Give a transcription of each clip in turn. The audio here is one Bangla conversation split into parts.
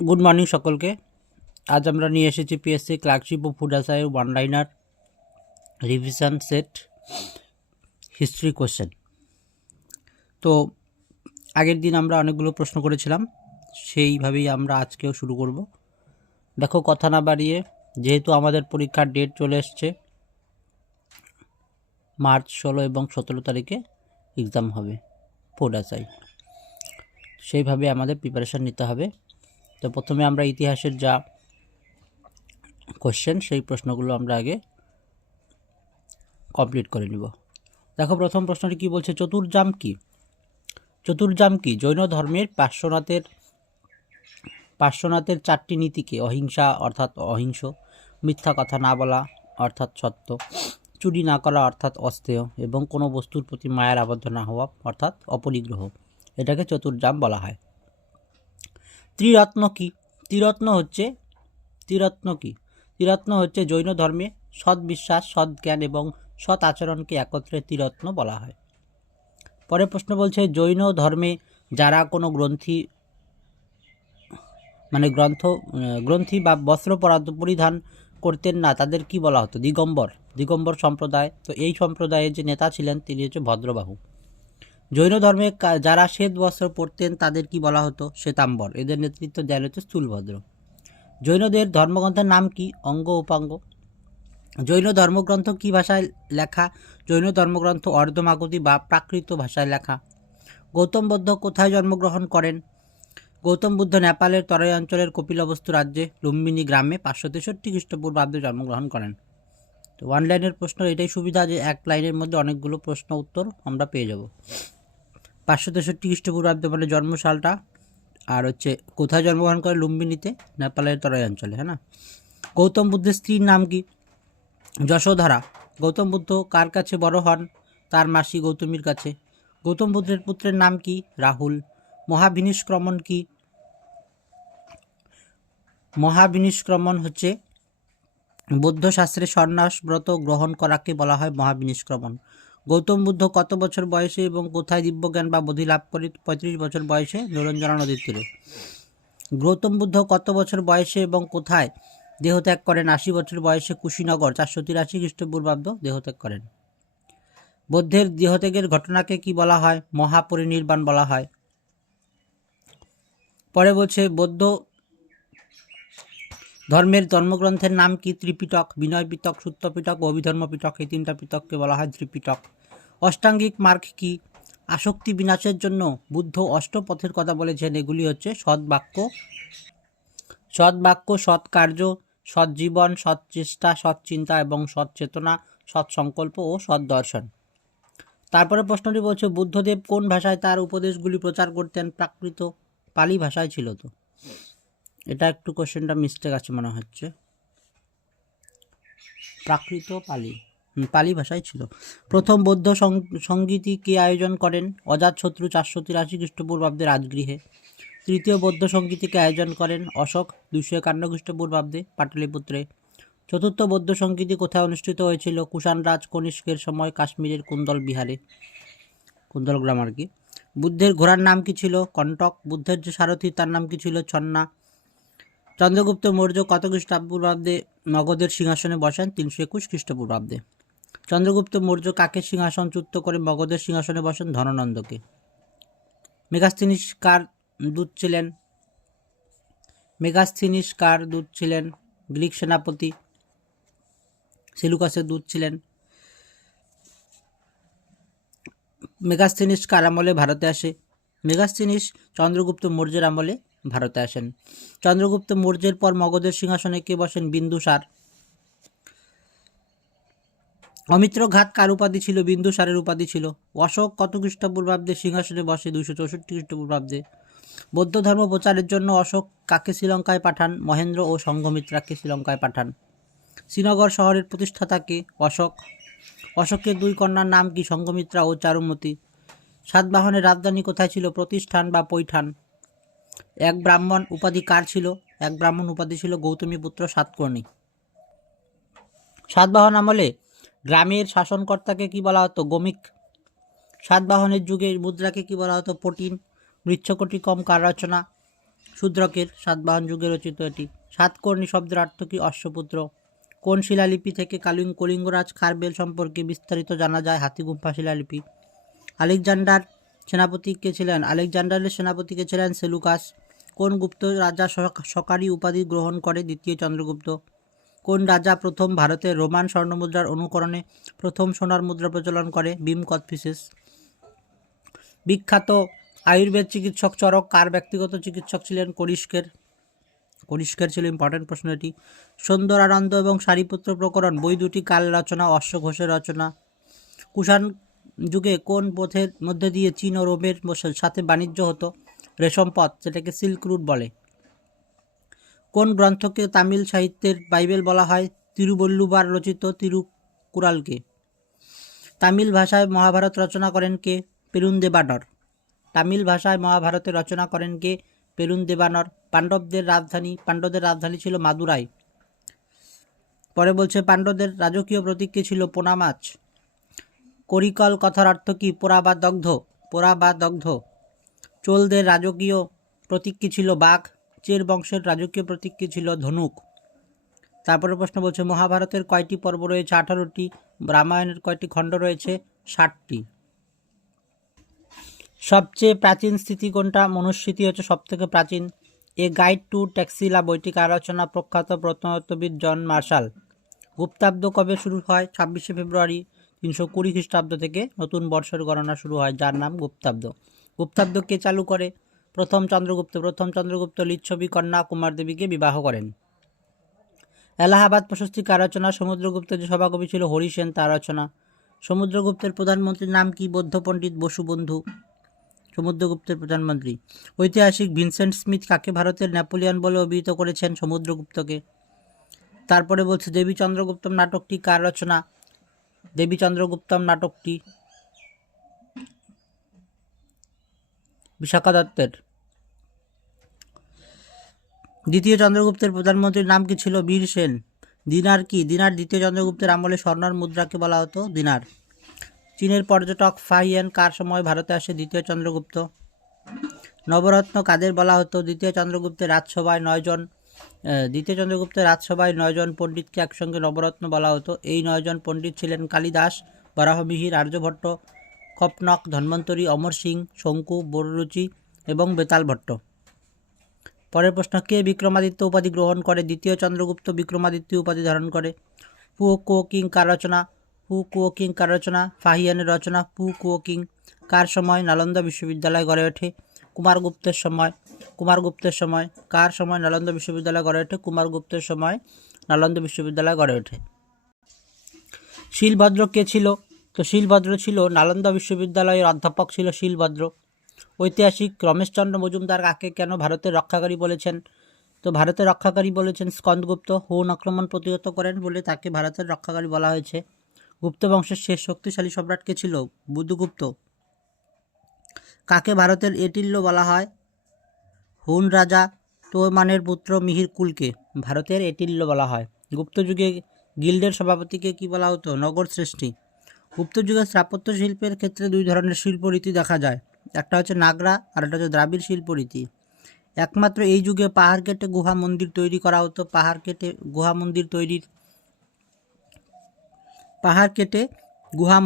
গুড মর্নিং সকলকে। আজ আমরা নিয়ে এসেছি পিএসসি ক্লার্কশিপ ও ফুড অ্যাসাই one liner revision set history question. তো আগের দিন আমরা অনেকগুলো প্রশ্ন করেছিলাম, সেইভাবেই আমরা আজকেও শুরু করব। দেখো, কথা না বাড়িয়ে, যেহেতু আমাদের পরীক্ষার ডেট চলে এসছে, মার্চ 16 এবং 17 তারিখে এক্সাম হবে ফুড অ্যাসাই, সেইভাবে আমাদের প্রিপারেশান নিতে হবে। তো প্রথমে আমরা ইতিহাসের যা কোশ্চেন সেই প্রশ্নগুলো আমরা আগে কমপ্লিট করে নিব। দেখো, প্রথম প্রশ্নটি কি বলছে, চতুর্জাম কি? চতুর্জাম কি? জৈন ধর্মের পার্শ্বনাথের 4টি নীতিকে অহিংসা অর্থাৎ অহিংস, মিথ্যা কথা না বলা অর্থাৎ সত্য, চুরি না করা অর্থাৎ অস্তেয় এবং কোনো বস্তুর প্রতি মায়ার আবদ্ধ না হওয়া অর্থাৎ অপরিগ্রহ, এটাকে চতুর্জাম বলা হয়। ত্রিরত্ন কি? ত্রিরত্ন হচ্ছে জৈন ধর্মে সৎ বিশ্বাস, সৎ জ্ঞান এবং সৎ আচরণকে একত্রে ত্রিরত্ন বলা হয়। পরের প্রশ্ন বলছে, জৈন ধর্মে যারা কোনো গ্রন্থি বা বস্ত্র পরিধান করতেন না তাদের কি বলা হতো? দিগম্বর সম্প্রদায়। তো এই সম্প্রদায়ের যে নেতা ছিলেন তিনি হচ্ছে ভদ্রবাহু। জৈন ধর্মে যারা শ্বেত বস্ত্র পরতেন তাদের কি বলা হতো? শ্বেতাম্বর। এদের নেতৃত্ব দেন হচ্ছে স্থূলভদ্র। জৈনদের ধর্মগ্রন্থের নাম কি? অঙ্গ উপাঙ্গ। জৈন ধর্মগ্রন্থ কি ভাষায় লেখা? জৈন ধর্মগ্রন্থ অর্ধমাগধী বা প্রাকৃত ভাষায় লেখা। গৌতম বুদ্ধ কোথায় জন্মগ্রহণ করেন? গৌতম বুদ্ধ নেপালের তরাই অঞ্চলের কপিলবস্তু রাজ্যে লুম্বিনী গ্রামে 563 খ্রিস্টপূর্বাব্দে জন্মগ্রহণ করেন। তো ওয়ান লাইনের প্রশ্ন এটাই সুবিধা যে এক লাইনের মধ্যে অনেকগুলো প্রশ্ন উত্তর আমরা পেয়ে যাব। 563 খ্রিস্টপূর্বাব্দে মানে জন্মসালটা, আর হচ্ছে কোথায় জন্মগ্রহণ করে? লুম্বিনীতে, নেপালের তরাই অঞ্চলে, হ্যাঁ না। গৌতম বুদ্ধের স্ত্রীর নাম কি? যশোধরা। গৌতম বুদ্ধ কার কাছে বড় হন? তার মাসি গৌতমীর কাছে। গৌতম বুদ্ধের পুত্রের নাম কি? রাহুল। মহাবিনিষ্ক্রমণ কি? মহাবিনিষ্ক্রমণ হচ্ছে বৌদ্ধ শাস্ত্রে সন্ন্যাস ব্রত গ্রহণ করাকে বলা হয় মহাবিনিষ্ক্রমণ। গৌতম বুদ্ধ কত বছর বয়সে এবং কোথায় দিব্যজ্ঞান বা বোধি লাভ করে? 35 বছর বয়সে নিরঞ্জনা নদীর তীরে। গৌতম বুদ্ধ কত বছর বয়সে এবং কোথায় দেহত্যাগ করেন? 80 বছর বয়সে কুশীনগর 483 খ্রিস্টপূর্বাব্দ দেহত্যাগ করেন। বৌদ্ধের দেহত্যাগের ঘটনাকে কি বলা হয়? মহাপরিনির্বাণ বলা হয়। পরে বলছে, বৌদ্ধ ধর্মের ধর্মগ্রন্থের নাম কি? ত্রিপিটক, বিনয় পিটক, সূত্র পিটক, অভিধর্ম পিটক। এই 3টা পিটককে বলা হয় ত্রিপিটক। অষ্টাঙ্গিক মার্গ কি? আসক্তি বিনাশের জন্য বুদ্ধ অষ্টপথের কথা বলেছেন। এগুলি হচ্ছে সৎবাক্য, সৎ কার্য, সৎ জীবন, সৎ চেষ্টা, সৎ চিন্তা এবং সৎ চেতনা, সৎ সংকল্প ও সৎ দর্শন। তারপরে প্রশ্নটি বলছে, বুদ্ধদেব কোন ভাষায় তার উপদেশগুলি প্রচার করতেন? প্রাকৃত, পালি ভাষায় ছিল। তো এটা একটু কোশ্চেনটা মিস্টেক আছে মনে হচ্ছে, প্রাকৃত পালি ভাষায় ছিল। প্রথম বৌদ্ধ সঙ্গীতি কে আয়োজন করেন? অজাতশত্রু 483 খ্রিস্টপূর্বাব্দে রাজগৃহে। তৃতীয় বৌদ্ধ সঙ্গীতিকে আয়োজন করেন অশোক 251 খ্রিস্টপূর্বাব্দে পাটলিপুত্রে। চতুর্থ বৌদ্ধ সঙ্গীতি কোথায় অনুষ্ঠিত হয়েছিল? কুষাণরাজ কনিষ্কের সময় কাশ্মীরের কুন্দল বিহারে, কুন্দল গ্রাম আর কি। বুদ্ধের ঘোড়ার নাম কি ছিল? কণ্টক। বুদ্ধের যে সারথি তার নাম কি ছিল? ছন্না। চন্দ্রগুপ্ত মৌর্য কত খ্রিস্টপূর্বাব্দে মগধের সিংহাসনে বসেন? 321 খ্রিস্টপূর্বাব্দে। চন্দ্রগুপ্ত মৌর্য কাকে সিংহাসনচ্যুত করে মগধের সিংহাসনে বসেন? ধননন্দকে। মেগাস্থিনিস কার দূত ছিলেন? গ্রিক সেনাপতি সেলুকাসের দূত ছিলেন। মেগাস্থিনিস কার আমলে ভারতে আসে? মেগাস্থিনিস চন্দ্রগুপ্ত মৌর্যের আমলে ভারতে আসেন। চন্দ্রগুপ্ত মৌর্যের পর মগধের সিংহাসনে কে বসেন? বিন্দুসার। অমিত্রঘাত কার উপাধি ছিল? বিন্দুসারের উপাধি ছিল। অশোক কত খ্রিস্টপূর্বাব্দে সিংহাসনে বসে? 264 খ্রিস্টপূর্বাব্দে। বৌদ্ধ ধর্ম প্রচারের জন্য অশোক কাকে শ্রীলঙ্কায় পাঠান? মহেন্দ্র ও সংঘমিত্রাকে শ্রীলঙ্কায় পাঠান। শ্রীনগর শহরের প্রতিষ্ঠাতা কে? অশোক। অশোকের 2 কন্যার নাম কি? সংঘমিত্রা ও চারুমতি। সাতবাহনের রাজধানী কোথায় ছিল? প্রতিষ্ঠান বা পৈঠান। এক ব্রাহ্মণ উপাধি কার ছিল? এক ব্রাহ্মণ উপাধি ছিল গৌতমীপুত্র সাতকর্ণী। সাতবাহন আমলে গ্রামের শাসনকর্তাকে কি বলা হতো? গমিক। সাতবাহনের যুগে মুদ্রাকে কি বলা হতো? পটিন। মৃচ্ছকটিকম কার রচনা? শূদ্রকের, সাতবাহন যুগে রচিত এটি। সাতকর্ণী শব্দের অর্থ কি? অশ্বপুত্র। কোন শিলালিপি থেকে কলিঙ্গরাজ খারবেল সম্পর্কে বিস্তারিত জানা যায়? হাতিগুম্ফা শিলালিপি। আলেকজান্ডার সেনাপতি কে ছিলেন? আলেকজান্ডারের সেনাপতি কে ছিলেন? সেলুকাস। কোন গুপ্ত রাজা সকারী উপাধি গ্রহণ করে? দ্বিতীয় চন্দ্রগুপ্ত। কোন রাজা প্রথম ভারতের রোমান স্বর্ণমুদ্রার অনুকরণে প্রথম সোনার মুদ্রা প্রচলন করে? ভীম কোচটিসিস। বিখ্যাত আয়ুর্বেদ চিকিৎসক চরক কার ব্যক্তিগত চিকিৎসক ছিলেন? কনিষ্কের ছিল। ইম্পর্টেন্ট প্রশ্ন এটি। সুন্দরানন্দ এবং সারিপুত্র প্রকরণ বই দুটি কার রচনা? অশ্ব ঘোষের রচনা। কুষাণ যুগে কোন পথের মধ্যে দিয়ে চীন ও রোমের সাথে বাণিজ্য হতো? রেশম পথ, যেটাকে সিল্ক রুট বলে। কোন গ্রন্থকে তামিল সাহিত্যের বাইবেল বলা হয়? তিরুবল্লুবার রচিত তিরুকুরালকে। তামিল ভাষায় মহাভারত রচনা করেন কে? পেরুন্দেবানর। তামিল ভাষায় মহাভারতের রচনা করেন কে? পেরুন্দেবানর। পাণ্ডবদের রাজধানী ছিল মাদুরাই। পরে বলছে পাণ্ডবদের রাজকীয় প্রতীক কি ছিল? পোনা মাছ। করিকল কথার অর্থ কি? পোড়া বা দগ্ধ। চোলদের রাজকীয় প্রতীক কি ছিল? বাঘ। চের বংশের রাজকীয় প্রতীক কি ছিল? ধনুক। তারপরে প্রশ্ন বলছে মহাভারতের কয়টি পর্ব রয়েছে? 18টি। রামায়ণের কয়টি খণ্ড রয়েছে? 60টি। সবচেয়ে প্রাচীন স্মৃতি কোনটা? মনুস্মৃতি হচ্ছে সবথেকে প্রাচীন। এ গাইড টু ট্যাক্সিলা বইটি কার রচনা? প্রখ্যাত প্রত্নতত্ত্ববিদ জন মার্শাল। গুপ্তাব্দ কবে শুরু হয়? 26শে ফেব্রুয়ারি 320 খ্রিস্টাব্দ থেকে নতুন বর্ষের গণনা শুরু হয়, যার নাম গুপ্তাব্দ। গুপ্তাব্দ কে চালু করে? প্রথম চন্দ্রগুপ্ত লিচ্ছবি কন্যা কুমারদেবীকে বিবাহ করেন। এলাহাবাদ প্রশস্তি কার রচনা? সমুদ্রগুপ্তের যে সভাকবি ছিল হরিসেন, তার রচনা। সমুদ্রগুপ্তের প্রধানমন্ত্রীর নাম কি? বৌদ্ধ পণ্ডিত বসুবন্ধু। সমুদ্রগুপ্তের প্রধানমন্ত্রী। ঐতিহাসিক ভিনসেন্ট স্মিথ কাকে ভারতের নেপোলিয়ন বলে অভিহিত করেছেন? সমুদ্রগুপ্তকে। তারপরে বলছে দেবী চন্দ্রগুপ্তম নাটকটি কার রচনা? দেবী চন্দ্রগুপ্তম নাটকটি বিশাখা দত্তের। দ্বিতীয় চন্দ্রগুপ্তের প্রধানমন্ত্রীর নাম কি ছিল? বীর সেন। দিনার কি? দিনার দ্বিতীয় চন্দ্রগুপ্তের আমলে স্বর্ণের মুদ্রাকে বলা হতো দিনার। চীনের পর্যটক ফাহিয়ান কার সময় ভারতে আসে? দ্বিতীয় চন্দ্রগুপ্ত। নবরত্ন কাদের বলা হতো? দ্বিতীয় চন্দ্রগুপ্তের রাজসভায় 9 জন পণ্ডিতকে একসঙ্গে নবরত্ন বলা হতো। এই 9 জন পণ্ডিত ছিলেন কালিদাস, বরাহমিহির, আর্যভট্ট, কপনক, ধন্বন্তরী, অমর সিং, শঙ্কু, বররুচি এবং বেতাল ভট্ট। পরের প্রশ্ন, কে বিক্রমাদিত্য উপাধি গ্রহণ করে? দ্বিতীয় চন্দ্রগুপ্ত বিক্রমাদিত্য উপাধি ধারণ করে। ফুকুওকিং কার রচনা? ফাহিয়ানের রচনা। ফুকুওকিং কার সময় নালন্দা বিশ্ববিদ্যালয় গড়ে ওঠে? কুমারগুপ্তের সময়। কার সময় নালন্দা বিশ্ববিদ্যালয় গড়ে ওঠে? কুমারগুপ্তের সময় নালন্দা বিশ্ববিদ্যালয় গড়ে ওঠে। শিলভদ্র কে ছিল? তো শিলভদ্র ছিল নালন্দা বিশ্ববিদ্যালয়ের অধ্যাপক ছিল শিলভদ্র। ঐতিহাসিক রমেশচন্দ্র মজুমদার কাকে কেন ভারতের রক্ষাকারী বলেছেন? তো ভারতের রক্ষাকারী বলেছেন স্কন্দগুপ্ত। হুন আক্রমণ প্রতিহত করেন বলে তাকে ভারতের রক্ষাকারী বলা হয়েছে। গুপ্ত বংশের শেষ শক্তিশালী সম্রাট কে ছিল? বুদ্ধগুপ্ত। কাকে ভারতের এটিল্য বলা হয়? হুন রাজা তোমানের পুত্র মিহির কুলকে ভারতের এটিল্য বলা হয়। গুপ্ত যুগে গিল্ডের সভাপতিকে কি বলা হতো? নগর শ্রেষ্ঠী। গুপ্ত যুগে স্থাপত্য শিল্পের ক্ষেত্রে 2 ধরনের শিল্পরীতি দেখা যায়, একটা হচ্ছে নাগরা আর একটা হচ্ছে দ্রাবিড় শিল্পরীতি। একমাত্র এই যুগে পাহাড় কেটে গুহা মন্দির তৈরি করা হতো। পাহাড় কেটে গুহা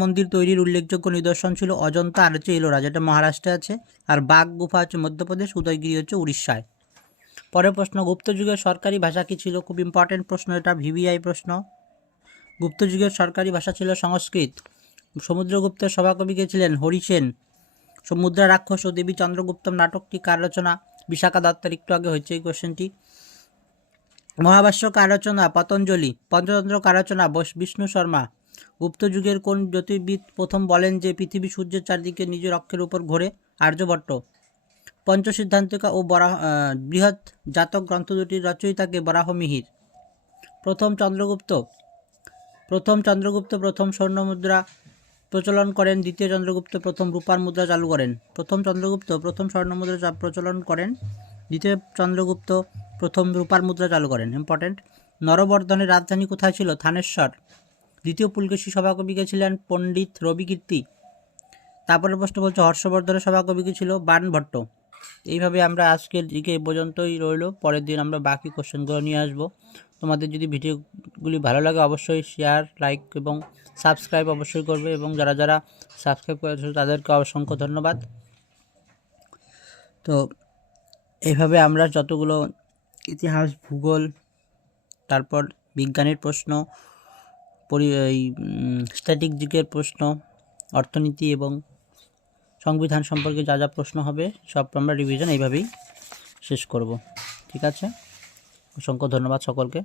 মন্দির তৈরির উল্লেখযোগ্য নিদর্শন ছিল অজন্তা আর হচ্ছে এলোরা, যেটা মহারাষ্ট্রে আছে, আর বাঘ গুফা হচ্ছে মধ্যপ্রদেশ, উদয়গিরি হচ্ছে উড়িষ্যায়। পরের প্রশ্ন, গুপ্ত যুগের সরকারি ভাষা কি ছিল? খুব ইম্পর্টেন্ট প্রশ্ন, এটা ভিভিআই প্রশ্ন। গুপ্ত যুগের সরকারি ভাষা ছিল সংস্কৃত। সমুদ্রগুপ্তের সভাকবি কে ছিলেন? হরিসেন। মুদ্রা রাক্ষস ও দেবী চন্দ্রগুপ্তম নাটকটি কার রচনা? বিশাখা দত্তের। একটু আগে হয়েছে এই কোশ্চেনটি। মহাভাষ্য কার রচনা? পতঞ্জলি। পঞ্চতন্ত্র কার রচনা? বিষ্ণু শর্মা। গুপ্ত যুগের কোন জ্যোতির্বিদ প্রথম বলেন যে পৃথিবী সূর্যের চারদিকে নিজের অক্ষের উপর ঘোরে? আর্যভট্ট। পঞ্চসিদ্ধান্তিকা ও বৃহৎ জাতক গ্রন্থ দুটির রচয়িতাকে? বরাহমিহির। প্রথম চন্দ্রগুপ্ত প্রথম স্বর্ণ মুদ্রা প্রচলন করেন। দ্বিতীয় চন্দ্রগুপ্ত প্রথম রূপার মুদ্রা চালু করেন। প্রথম চন্দ্রগুপ্ত প্রথম স্বর্ণ মুদ্রা প্রচলন করেন। দ্বিতীয় চন্দ্রগুপ্ত প্রথম রূপার মুদ্রা চালু করেন। ইম্পর্টেন্ট। নরবর্ধনের রাজধানী কোথায় ছিল? থানেশ্বর। দ্বিতীয় পুলকেশী সভাকবি কে ছিলেন? পণ্ডিত রবিকীর্তি। তারপরে প্রশ্ন বলছে হর্ষবর্ধনের সভাকবি কে ছিল? বাণভট্ট। এইভাবে আমরা আজকের দিকে এই পর্যন্তই রইলো। পরের দিন আমরা বাকি কোশ্চেনগুলো নিয়ে আসবো। তোমাদের যদি ভিডিওগুলি ভালো লাগে অবশ্যই শেয়ার, লাইক এবং সাবস্ক্রাইব অবশ্যই করবে, এবং যারা যারা সাবস্ক্রাইব করেছো তাদেরকে অসংখ্য ধন্যবাদ। তো এইভাবে আমরা যতগুলো ইতিহাস, ভূগোল, তারপর বিজ্ঞানের প্রশ্ন, স্ট্যাটিক প্রশ্ন, অর্থনীতি এবং সংবিধান সম্পর্কে যা যা প্রশ্ন হবে সব আমরা রিভিশন এইভাবেই শেষ করব। ঠিক আছে, অসংখ্য ধন্যবাদ সকলকে।